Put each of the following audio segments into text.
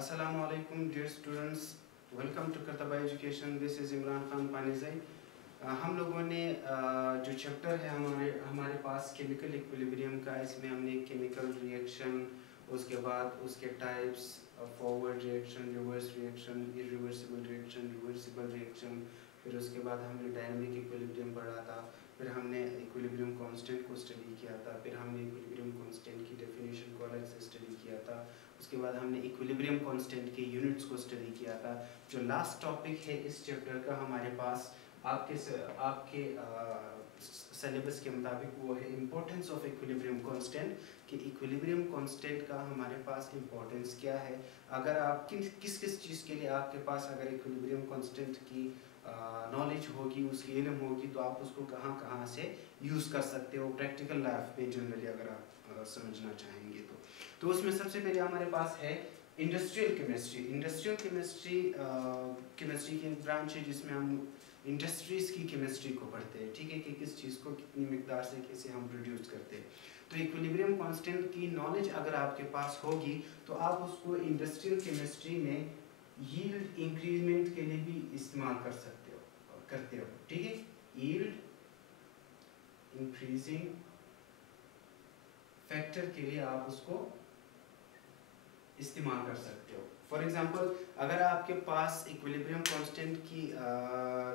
Assalamu alaikum dear students, welcome to Kartaba Education. This is Imran Khan पानीज़ई। हम लोगों ने जो चैप्टर है हमारे पास केमिकल इक्विलिब्रियम का, इसमें हमने केमिकल रिएक्शन, उसके बाद उसके types, forward reaction, reverse reaction, irreversible reaction, reversible reaction, फिर उसके बाद हमने डायनामिक इक्विलिब्रियम पढ़ा था, फिर हमने इक्विलिब्रियम कांस्टेंट को स्टडी किया था, फिर हमने इक्विलिब्रियम कांस्टेंट की डेफिनेशन को अलग से स्टडी किया था, उसके बाद हमने इक्विलिब्रियम कांस्टेंट के यूनिट्स को स्टडी किया था। जो लास्ट टॉपिक है इस चैप्टर का हमारे पास आपके सिलेबस के मुताबिक वो है इम्पोर्टेंस ऑफ इक्विलिब्रियम कांस्टेंट, कि इक्विलिब्रियम कांस्टेंट का हमारे पास इम्पोर्टेंस क्या है। अगर आप किस किस चीज़ के लिए आपके पास अगर इक्विलिब्रियम कांस्टेंट की नॉलेज होगी, उसकी इल्म होगी, तो आप उसको कहाँ कहाँ से यूज़ कर सकते हो प्रैक्टिकल लाइफ में जनरली अगर आप समझना चाहेंगे तो उसमें सबसे पहले हमारे पास है industrial chemistry. Industrial chemistry chemistry की ब्रांच है जिसमें हम इंडस्ट्रीज़ की केमिस्ट्री को पढ़ते हैं, ठीक है, कि किस चीज़ को कितनी मिकदार से कैसे हम प्रोड्यूस करते हैं। तो इक्विलिब्रियम कांस्टेंट की नॉलेज अगर आपके पास होगी तो आप उसको इंडस्ट्रियल केमिस्ट्री में यील्ड इंक्रीजमेंट के लिए भी इस्तेमाल करते हो, ठीक है, यील्ड इंक्रीजिंग फैक्टर के लिए आप उसको इस्तेमाल कर सकते हो। फॉर एग्जांपल अगर आपके पास इक्विलिब्रियम कांस्टेंट की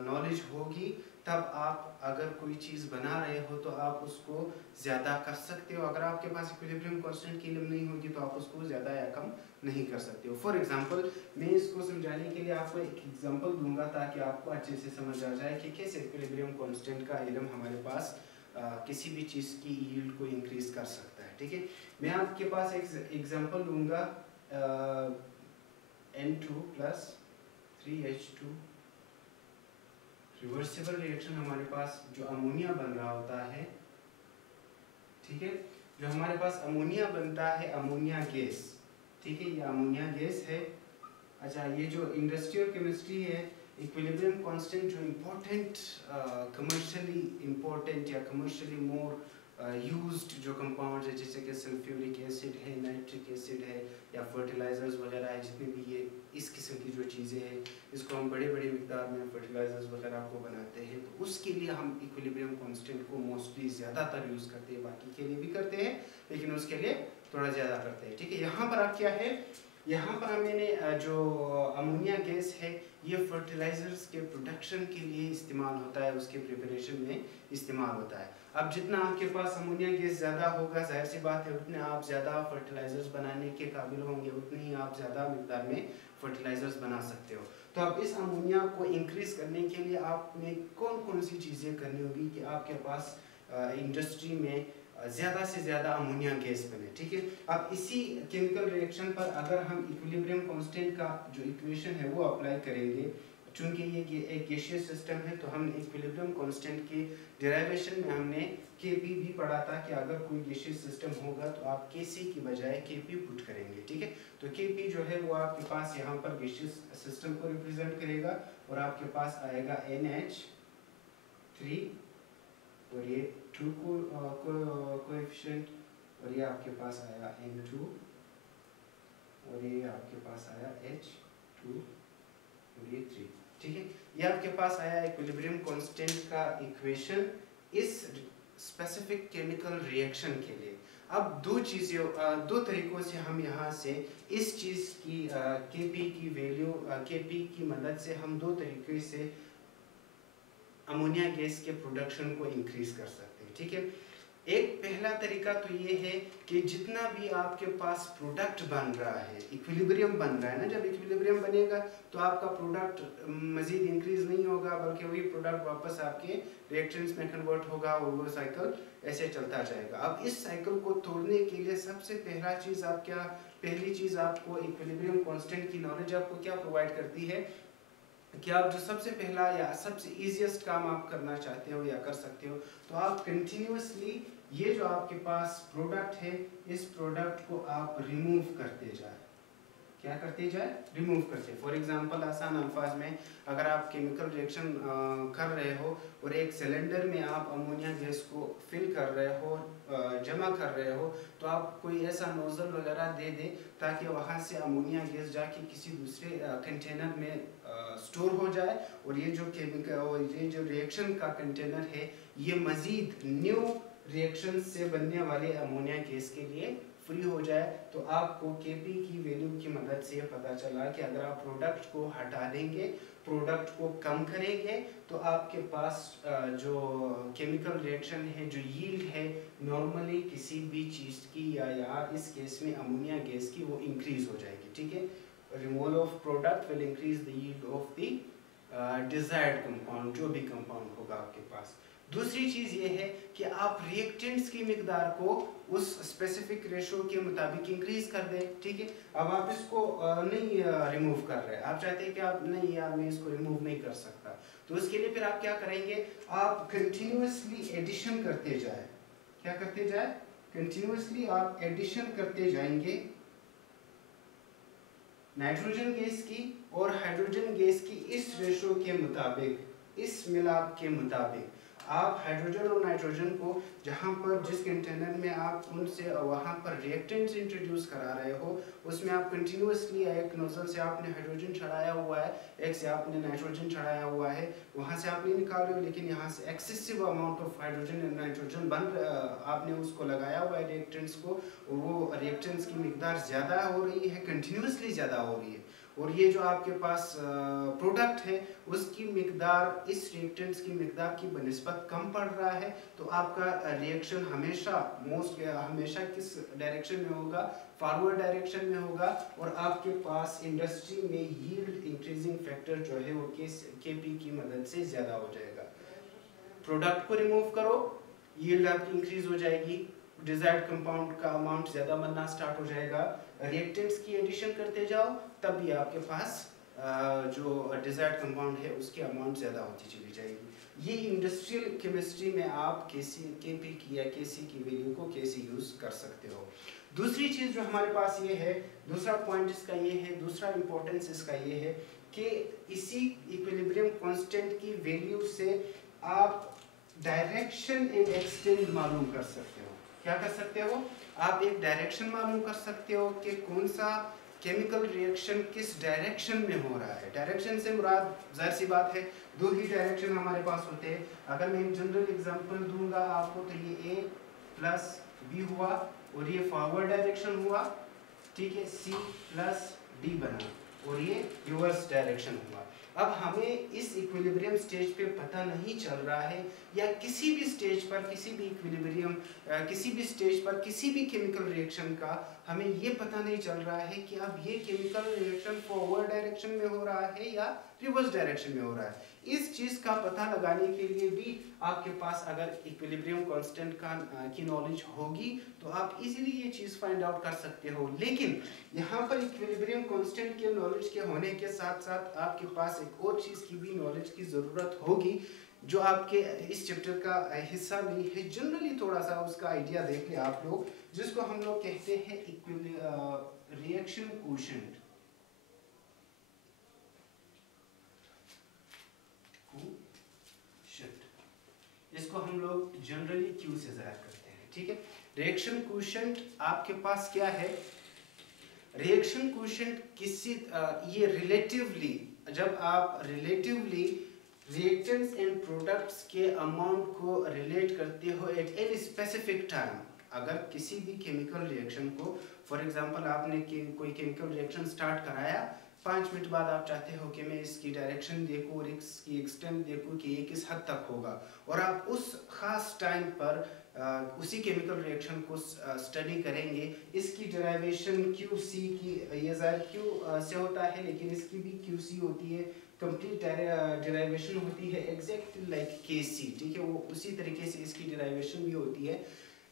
नॉलेज होगी, तब आप अगर कोई चीज़ बना रहे हो तो आप उसको ज़्यादा कर सकते हो। अगर आपके पास इक्विलिब्रियम कांस्टेंट की इल्म नहीं होगी तो आप उसको ज़्यादा या कम नहीं कर सकते हो। फॉर एग्जांपल मैं इसको समझाने के लिए आपको एक एग्जांपल दूंगा ताकि आपको अच्छे से समझ आ जाए कि कैसे इक्विलिब्रियम कांस्टेंट का इल्म हमारे पास किसी भी चीज़ की यील्ड को इंक्रीज कर सकता है, ठीक है। मैं आपके पास एक एग्जांपल लूँगा, N2 plus 3H2 reversible reaction. हमारे पास जो अमोनिया बन रहा होता है, ठीक है, जो हमारे पास अमोनिया बनता है, अमोनिया गैस, ठीक है, ये अमोनिया गैस है। अच्छा, ये जो इंडस्ट्रियल केमिस्ट्री है, इक्विलिब्रियम कांस्टेंट जो इम्पोर्टेंट कमर्शियली इम्पोर्टेंट या कमर्शियली मोर यूज्ड जो कंपाउंड्स है, जैसे कि सल्फ्यूरिक एसिड है, नाइट्रिक एसिड है, या फर्टिलाइजर्स वगैरह है, जितने भी ये इस किस्म की जो चीज़ें हैं, इसको हम बड़े बड़े मिकदार में फर्टिलाइजर्स वगैरह को बनाते हैं, तो उसके लिए हम इक्विलिब्रियम कांस्टेंट को मोस्टली ज़्यादातर यूज़ करते हैं। बाकी के लिए भी करते हैं लेकिन उसके लिए थोड़ा ज़्यादा करते हैं, ठीक है। यहाँ पर अब क्या है, यहाँ पर मैंने जो अमोनिया गैस है ये फर्टिलाइजर्स के प्रोडक्शन के लिए इस्तेमाल होता है, उसके प्रिपरेशन में इस्तेमाल होता है। अब जितना आपके पास अमोनिया गैस ज़्यादा होगा, जाहिर सी बात है उतने आप ज़्यादा फर्टिलाइजर्स बनाने के काबिल होंगे, उतने ही आप ज़्यादा मिकदार में फर्टिलाइजर्स बना सकते हो। तो अब इस अमोनिया को इंक्रीज करने के लिए आपने कौन कौन सी चीज़ें करनी होगी कि आपके पास इंडस्ट्री में ज़्यादा से ज़्यादा अमोनिया गैस बने, ठीक है। अब इसी केमिकल रिएक्शन पर अगर हम इक्विलिब्रियम कांस्टेंट का जो इक्वेशन है वो अप्लाई करेंगे, चूँकि ये एक गैसियस सिस्टम है, तो हम इक्विलिब्रियम कांस्टेंट के डेरिवेशन में हमने Kp भी पढ़ा था कि अगर कोई गैसियस सिस्टम होगा तो आप Kc की बजाय Kp पुट करेंगे, ठीक है। तो Kp जो है वो आपके पास यहाँ पर गैसियस सिस्टम को रिप्रेजेंट करेगा और आपके पास आएगा NH3 और ये 2 कोएफिशिएंट, और ये आपके पास आया N2 और ये आपके पास आया H2 और ये 3, ठीक है। ये आपके पास आया इक्विलिब्रियम कांस्टेंट का इक्वेशन इस स्पेसिफिक केमिकल रिएक्शन के लिए। अब दो तरीकों से हम यहाँ से इस चीज़ की Kp की वैल्यू, Kp की मदद से हम दो तरीके से अमोनिया गैस के प्रोडक्शन को इंक्रीज कर सकते हैं, ठीक है। एक पहला तरीका तो ये है कि जितना भी आपके पास प्रोडक्ट बन रहा है, इक्विलिब्रियम बन रहा है ना, जब इक्विलिब्रियम बनेगा तो आपका प्रोडक्ट मज़ीद इंक्रीज नहीं होगा, बल्कि वही प्रोडक्ट वापस आपके रिएक्टेंट्स में कन्वर्ट होगा और वो साइकिल ऐसे चलता जाएगा। अब इस साइकिल को तोड़ने के लिए सबसे पहली चीज़ आपको इक्विलिब्रियम कांस्टेंट की नॉलेज आपको क्या प्रोवाइड करती है कि आप जो सबसे पहला या सबसे ईजीएस्ट काम आप करना चाहते हो या कर सकते हो, तो आप कंटिन्यूसली ये जो आपके पास प्रोडक्ट है, इस प्रोडक्ट को आप रिमूव करते जाए, क्या करते जाए, रिमूव करते। फॉर एग्जांपल आसान अल्फाज में अगर आप केमिकल रिएक्शन कर रहे हो और एक सिलेंडर में आप अमोनिया गैस को फिल कर रहे हो, जमा कर रहे हो, तो आप कोई ऐसा नोजल वगैरह दे दे ताकि वहाँ से अमोनिया गैस जाके किसी दूसरे कंटेनर में स्टोर हो जाए और ये जो केमिकल और ये जो रिएक्शन का कंटेनर है ये मज़ीद न्यू रिएक्शन से बनने वाले अमोनिया गैस के लिए फ्री हो जाए। तो आपको केपी की वैल्यू की मदद से पता चला कि अगर आप प्रोडक्ट को हटा देंगे, प्रोडक्ट को कम करेंगे, तो आपके पास जो केमिकल रिएक्शन है, जो यील्ड है नॉर्मली किसी भी चीज़ की या इस केस में अमोनिया गैस की, वो इंक्रीज हो जाएगी। ठीक है, removal of product will increase the yield of the desired compound, जो भी कंपाउंड होगा आपके पास। दूसरी चीज़ ये है कि आप रिएक्टेंट्स की मिकदार को उस स्पेसिफिक रेशो के मुताबिक इंक्रीज कर दें। ठीक है, अब आप इसको नहीं रिमूव कर रहे, आप चाहते हैं कि आप नहीं यार मैं इसको रिमूव नहीं कर सकता, तो उसके लिए फिर आप क्या करेंगे, आप कंटिन्यूसली एडिशन करते जाए। क्या करते जाए, कंटिन्यूसली आप एडिशन करते जाएंगे नाइट्रोजन गैस की और हाइड्रोजन गैस की इस रेशो के मुताबिक, इस मिलाप के मुताबिक आप हाइड्रोजन और नाइट्रोजन को जहाँ पर जिस कंटेनर में आप उनसे वहाँ पर रिएक्टेंट्स इंट्रोड्यूस करा रहे हो, उसमें आप कंटिन्यूसली एक नोजल से आपने हाइड्रोजन चढ़ाया हुआ है, एक से आपने नाइट्रोजन चढ़ाया हुआ है, वहाँ से आप नहीं निकाल रहे हो, लेकिन यहाँ से excessive amount of hydrogen and nitrogen आपने उसको लगाया हुआ है रिएक्टेंट्स को, वो रिएक्टेंट्स की मिकदार ज़्यादा हो रही है, कंटिन्यूसली ज़्यादा हो रही है, और ये जो आपके पास प्रोडक्ट है उसकी मिकदार इस रिएक्टेंट्स की मिकदार की बनिस्बत कम पड़ रहा है, तो आपका रिएक्शन हमेशा किस डायरेक्शन में होगा, फॉरवर्ड डायरेक्शन में होगा, और आपके पास इंडस्ट्री में यील्ड इंक्रीजिंग फैक्टर जो है वो केपी की मदद से ज़्यादा हो जाएगा। प्रोडक्ट को रिमूव करो, यील्ड आपकी इंक्रीज हो जाएगी, डिजायर्ड कंपाउंड का अमाउंट ज़्यादा बनना स्टार्ट हो जाएगा, रिएक्टेंट्स की एडिशन करते जाओ, तब भी आपके पास जो डिजायर्ड कंपाउंड है उसकी अमाउंट ज़्यादा होती चली जाएगी। ये इंडस्ट्रियल केमिस्ट्री में आप केपी की या केसी की वैल्यू को कैसे यूज़ कर सकते हो। दूसरी चीज़ जो हमारे पास ये है, दूसरा पॉइंट इसका ये है, दूसरा इंपॉर्टेंस इसका ये है कि इसी इक्विलिब्रियम कांस्टेंट की वैल्यू से आप डायरेक्शन एंड एक्सटेंट मालूम कर सकते हो। क्या कर सकते हो, आप एक डायरेक्शन मालूम कर सकते हो कि कौन सा केमिकल रिएक्शन किस डायरेक्शन में हो रहा है। डायरेक्शन से मुराद जाहिर सी बात है दो ही डायरेक्शन हमारे पास होते हैं। अगर मैं एक जनरल एग्जांपल दूंगा आपको, तो ये A प्लस B हुआ और ये फॉरवर्ड डायरेक्शन हुआ, ठीक है, C प्लस D बना और ये रिवर्स डायरेक्शन हुआ। अब हमें इस इक्विलिब्रियम स्टेज पे पता नहीं चल रहा है, या किसी भी स्टेज पर, किसी भी इक्विलिब्रियम किसी भी स्टेज पर किसी भी केमिकल रिएक्शन का हमें ये पता नहीं चल रहा है कि अब ये केमिकल रिएक्शन फॉरवर्ड डायरेक्शन में हो रहा है या रिवर्स डायरेक्शन में हो रहा है। इस चीज़ का पता लगाने के लिए भी आपके पास अगर इक्विलिब्रियम कांस्टेंट की नॉलेज होगी तो आप इजीली ये चीज़ फाइंड आउट कर सकते हो। लेकिन यहाँ पर इक्विलिब्रियम कांस्टेंट के नॉलेज के होने के साथ साथ आपके पास एक और चीज़ की भी नॉलेज की ज़रूरत होगी जो आपके इस चैप्टर का हिस्सा नहीं है। जनरली थोड़ा सा उसका आइडिया देख ले आप लोग, जिसको हम लोग कहते हैं रिएक्शन कोशेंट। इसको हम लोग जनरली Q से ज़ाहिर करते हैं, ठीक है। रिएक्शन कोशेंट आपके पास क्या है, रिएक्शन कोशेंट किसी ये रिलेटिवली, जब आप रिलेटिवली रिएक्टेंट्स एंड प्रोडक्ट्स के अमाउंट को रिलेट करते हो एट एनी स्पेसिफिक टाइम, अगर किसी भी केमिकल रिएक्शन को, फॉर एग्जांपल आपने कोई केमिकल रिएक्शन स्टार्ट कराया, 5 मिनट बाद आप चाहते हो कि मैं इसकी डायरेक्शन देखूँ और इसकी एक्सटेंट देखूँ कि ये किस हद तक होगा, और आप उस ख़ास टाइम पर उसी केमिकल रिएक्शन को स्टडी करेंगे। इसकी डेरिवेशन QC की, ये ज़ाहिर Q से होता है लेकिन इसकी भी QC होती है, कंप्लीट डेरिवेशन होती है एग्जैक्ट लाइक KC, ठीक है, वो उसी तरीके से इसकी डेरिवेशन भी होती है।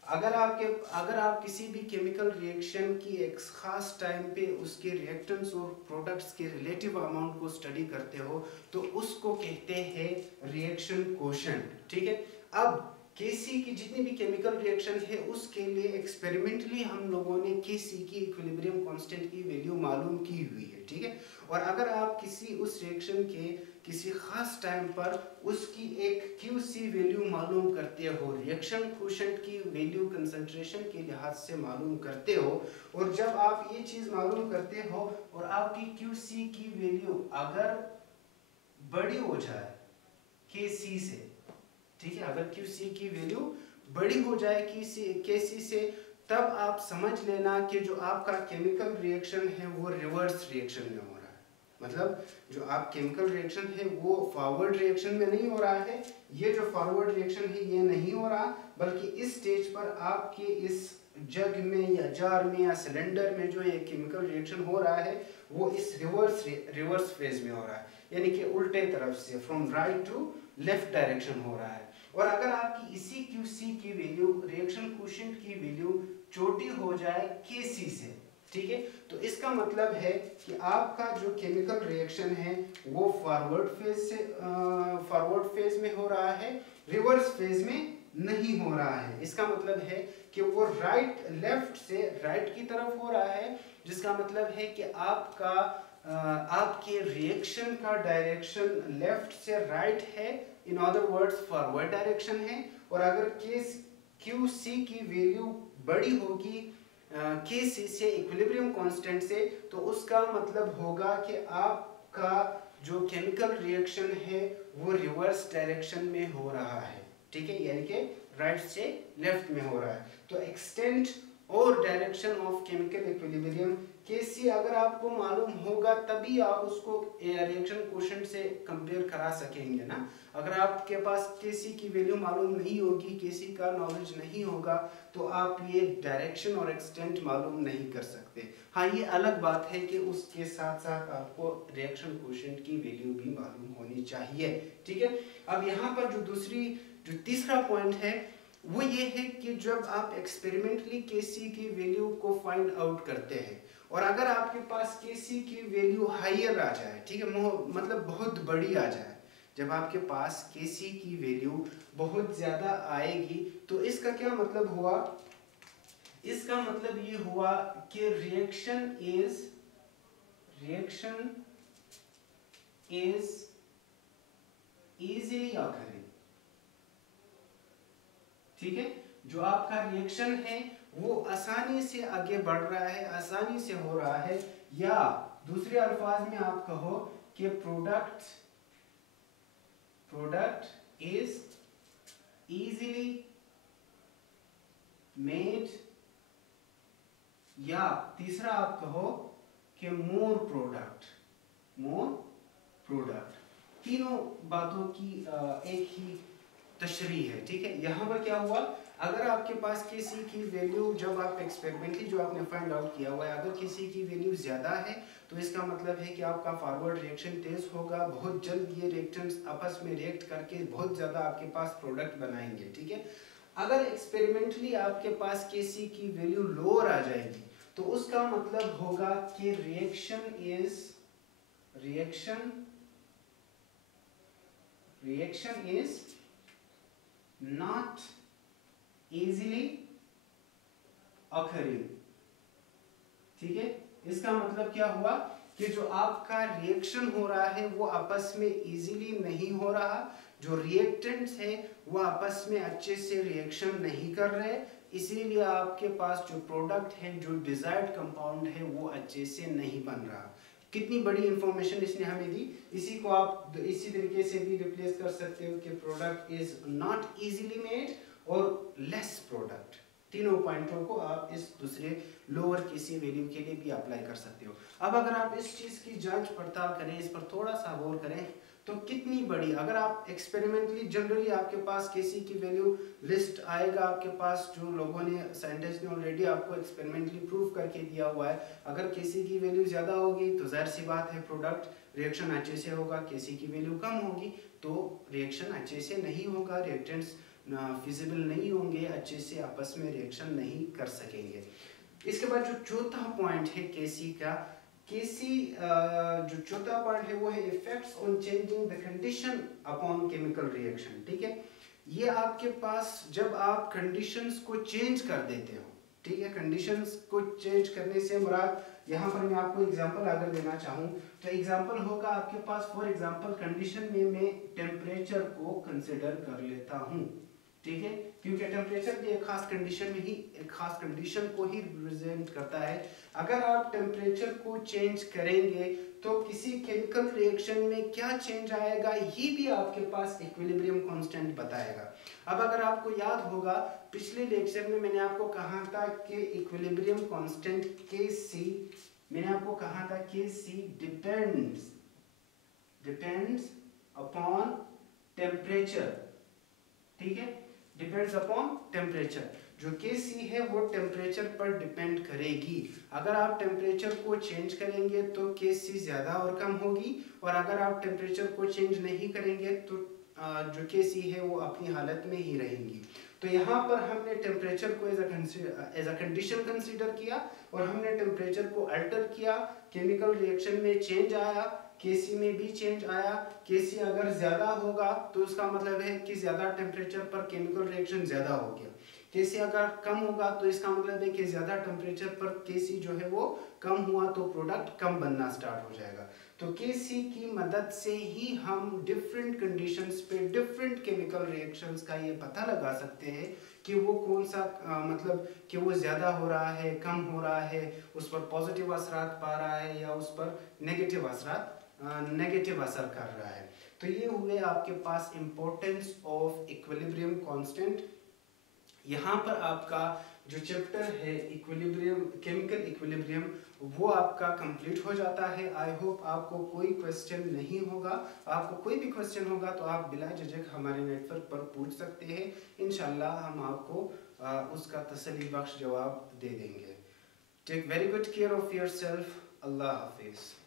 अगर आप किसी भी केमिकल रिएक्शन की एक खास टाइम पे उसके रिएक्टेंट्स और प्रोडक्ट्स के रिलेटिव अमाउंट को स्टडी करते हो तो उसको कहते हैं रिएक्शन कोशेंट, ठीक है। अब केसी की जितनी भी केमिकल रिएक्शन है उसके लिए एक्सपेरिमेंटली हम लोगों ने केसी की इक्विलिब्रियम कांस्टेंट की वैल्यू मालूम की हुई है, ठीक है। और अगर आप किसी उस रिएक्शन के किसी खास टाइम पर उसकी एक क्यूसी वैल्यू मालूम करते हो, रिएक्शन कोशेंट की वैल्यू कंसंट्रेशन के लिहाज से मालूम करते हो, और जब आप ये चीज मालूम करते हो और आपकी क्यूसी की वैल्यू अगर बड़ी हो जाए केसी से, ठीक है, अगर क्यूसी की वैल्यू बड़ी हो जाए केसी से, तब आप समझ लेना कि जो आपका केमिकल रिएक्शन है वो रिवर्स रिएक्शन में हो रहा है। मतलब जो आप केमिकल रिएक्शन है वो फॉरवर्ड रिएक्शन में नहीं हो रहा है, ये जो फॉरवर्ड रिएक्शन है ये नहीं हो रहा, बल्कि इस स्टेज पर आपके इस जग में या जार में या सिलेंडर में जो ये केमिकल रिएक्शन हो रहा है वो इस रिवर्स फेज में हो रहा है, यानी कि उल्टे तरफ से, from right to left direction हो रहा है। और अगर आपकी इसी क्यूसी की वैल्यू, रिएक्शन कोशेंट की वैल्यू छोटी हो जाए केसी से, ठीक है, तो इसका मतलब है कि आपका जो केमिकल रिएक्शन है वो फॉरवर्ड फेज में हो रहा है, रिवर्स फेज में नहीं हो रहा है। इसका मतलब है कि वो लेफ्ट से राइट की तरफ हो रहा है, जिसका मतलब है कि आपके रिएक्शन का डायरेक्शन लेफ्ट से राइट है, in other words forward direction है। और अगर क्यूसी की वैल्यू बड़ी होगी केसी से, इक्विलिब्रियम कांस्टेंट से, तो उसका मतलब होगा कि आपका जो केमिकल रिएक्शन है वो रिवर्स डायरेक्शन में हो रहा है, ठीक है, यानी कि राइट से लेफ्ट में हो रहा है। तो एक्सटेंट और डायरेक्शन ऑफ केमिकल इक्विलिब्रियम केसी अगर आपको मालूम होगा तभी आप उसको रिएक्शन कोशेंट से कंपेयर करा सकेंगे ना। अगर आपके पास केसी की वैल्यू मालूम नहीं होगी, केसी का नॉलेज नहीं होगा, तो आप ये डायरेक्शन और एक्सटेंट मालूम नहीं कर सकते। हाँ, ये अलग बात है कि उसके साथ साथ आपको रिएक्शन कोशेंट की वैल्यू भी मालूम होनी चाहिए, ठीक है। अब यहाँ पर जो तीसरा पॉइंट है वो ये है कि जब आप एक्सपेरिमेंटली केसी की वैल्यू को फाइंड आउट करते हैं और अगर आपके पास केसी की वैल्यू हायर आ जाए, ठीक है, मतलब बहुत बड़ी आ जाए, जब आपके पास केसी की वैल्यू बहुत ज्यादा आएगी तो इसका क्या मतलब हुआ? इसका मतलब ये हुआ कि रिएक्शन इज इजीली ऑकरिंग, ठीक है, जो आपका रिएक्शन है वो आसानी से आगे बढ़ रहा है, आसानी से हो रहा है, या दूसरे अल्फाज में आप कहो कि प्रोडक्ट इज इजीली मेड, या तीसरा आप कहो कि मोर प्रोडक्ट। तीनों बातों की एक ही तशरीह है, ठीक है। यहाँ पर क्या हुआ, अगर आपके पास किसी की वैल्यू, जब आप एक्सपेरिमेंटली जो आपने फाइंड आउट किया हुआ है, अगर किसी की वैल्यू ज़्यादा है तो इसका मतलब है कि आपका फॉरवर्ड रिएक्शन तेज होगा, बहुत जल्द ये रिएक्टेंट्स आपस में रिएक्ट करके बहुत ज़्यादा आपके पास प्रोडक्ट बनाएंगे, ठीक है। अगर एक्सपेरिमेंटली आपके पास किसी की वैल्यू लोअर आ जाएगी तो उसका मतलब होगा कि reaction is not easily occurring, ठीक है। इसका मतलब क्या हुआ कि जो आपका रिएक्शन हो रहा है वो आपस में इजीली नहीं हो रहा, जो रिएक्टेंट्स है वो आपस में अच्छे से रिएक्शन नहीं कर रहे, इसीलिए आपके पास जो प्रोडक्ट है, जो डिजायर्ड कंपाउंड है, वो अच्छे से नहीं बन रहा। कितनी बड़ी इंफॉर्मेशन इसने हमें दी। इसी को आप इसी तरीके से भी रिप्लेस कर सकते हो कि product is not easily made और लेस प्रोडक्ट। तीनों पॉइंटों को आप इस दूसरे लोअर किसी वैल्यू के लिए भी अप्लाई कर सकते हो। अब अगर आप इस चीज की जांच पड़ताल करें, इस पर थोड़ा सा गौर करें, तो कितनी बड़ी, अगर आप एक्सपेरिमेंटली जनरली आपके पास किसी की वैल्यू लिस्ट आएगा, आपके पास जो लोगों ने, साइंटिस्ट ने ऑलरेडी आपको एक्सपेरिमेंटली प्रूव करके दिया हुआ है, अगर किसी की वैल्यू ज़्यादा होगी तो जाहिर सी बात है प्रोडक्ट रिएक्शन अच्छे से होगा, किसी की वैल्यू कम होगी तो रिएक्शन अच्छे से नहीं होगा, रिएक्टेंट्स फिजिबल नहीं होंगे, अच्छे से आपस में रिएक्शन नहीं कर सकेंगे। इसके बाद जो चौथा पॉइंट है केसी का, जो चौथा पॉइंट है वो है effects on changing the condition upon chemical reaction, ठीक है। ये आपके पास जब आप कंडीशंस को चेंज कर देते हो, ठीक है, कंडीशंस को चेंज करने से मुराद यहाँ पर मैं आपको एग्जांपल अगर देना चाहूँ तो एग्जांपल होगा आपके पास, फॉर एग्जांपल कंडीशन में मैं टेम्परेचर को कंसिडर कर लेता हूँ, ठीक है, क्योंकि टेम्परेचर भी एक खास कंडीशन में ही एक खास कंडीशन को ही रिप्रेजेंट करता है। अगर आप टेम्परेचर को चेंज करेंगे तो किसी केमिकल रिएक्शन में क्या चेंज आएगा ये भी आपके पास इक्विलिब्रियम कांस्टेंट बताएगा। अब अगर आपको याद होगा पिछले लेक्चर में मैंने आपको कहा था कि इक्विलिब्रियम कांस्टेंट Kc, मैंने आपको कहा था Kc डिपेंड्स अपॉन टेम्परेचर, ठीक है, डिपेंड्स अपॉन टेम्परेचर। जो Kc है वो टेम्परेचर पर डिपेंड करेगी। अगर आप टेम्परेचर को चेंज करेंगे तो Kc ज़्यादा और कम होगी, और अगर आप टेम्परेचर को चेंज नहीं करेंगे तो जो Kc है वो अपनी हालत में ही रहेंगी। तो यहाँ पर हमने टेम्परेचर को एज अ कंडीशन कंसीडर किया और हमने टेम्परेचर को अल्टर किया, केमिकल रिएक्शन में चेंज आया, Kc में भी चेंज आया। Kc अगर ज़्यादा होगा तो उसका मतलब है कि ज़्यादा टेम्परेचर पर केमिकल रिएक्शन ज़्यादा हो गया। Kc अगर कम होगा तो इसका मतलब है कि ज़्यादा टेम्परेचर पर Kc जो है वो कम हुआ तो प्रोडक्ट कम बनना स्टार्ट हो जाएगा। तो Kc की मदद से ही हम डिफरेंट कंडीशंस पे डिफरेंट केमिकल रिएक्शंस का ये पता लगा सकते हैं कि वो कौन सा मतलब कि वो ज़्यादा हो रहा है, कम हो रहा है, उस पर पॉजिटिव असरात पा रहा है या उस पर नेगेटिव असर कर रहा है। तो ये हुए आपके पास इम्पोर्टेंस ऑफ इक्विलिब्रियम कांस्टेंट। यहाँ पर आपका जो चैप्टर है इक्विलिब्रियम, केमिकल इक्विलिब्रियम, वो आपका कंप्लीट हो जाता है। आई होप आपको कोई क्वेश्चन नहीं होगा। आपको कोई भी क्वेश्चन होगा तो आप बिला झिझक हमारे नेटवर्क पर पूछ सकते हैं, इंशाल्लाह हम आपको उसका तसल्ली बख्श जवाब दे देंगे। Take very good care of yourself. अल्लाह हाफिज़।